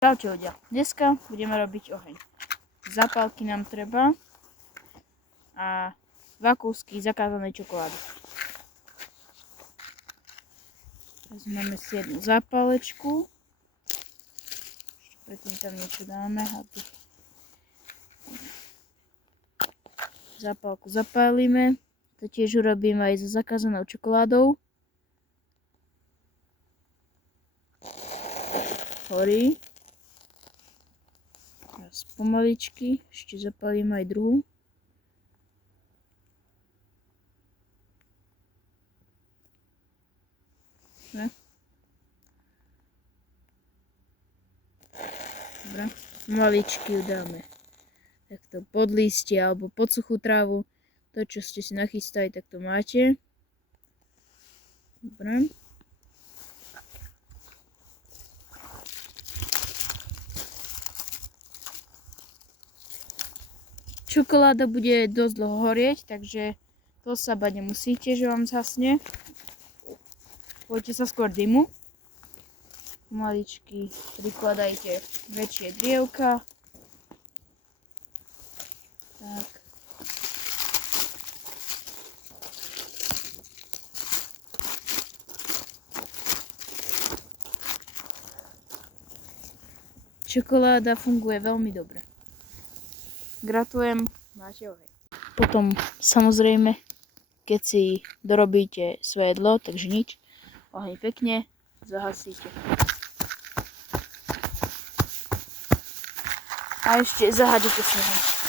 Čaute ľudia, dneska budeme robiť oheň. Zápalky nám treba a 2 kúsky zakázanej čokolády. Vezmeme si jednu zápalečku. Ešte predtým tam niečo dáme, aby zápalku zapálime. To tiež urobím aj so zakázanou čokoládou. Horí. Teraz pomaličky, ešte zapalím aj druhú. Dobre, pomaličky ju dáme takto pod lístie alebo pod suchú trávu. To, čo ste si nachystali, tak to máte. Dobre. Čokoláda bude dosť dlho horieť, takže to sa bať nemusíte, že vám zhasne. Bojte sa skôr dymu. Pomaličky prikladajte väčšie drievka. Tak. Čokoláda funguje veľmi dobre. Gratulujem, máte oheň. Potom samozrejme, keď si dorobíte svoje jedlo, takže nič, oheň pekne zahasíte. A ešte zahádete snehom.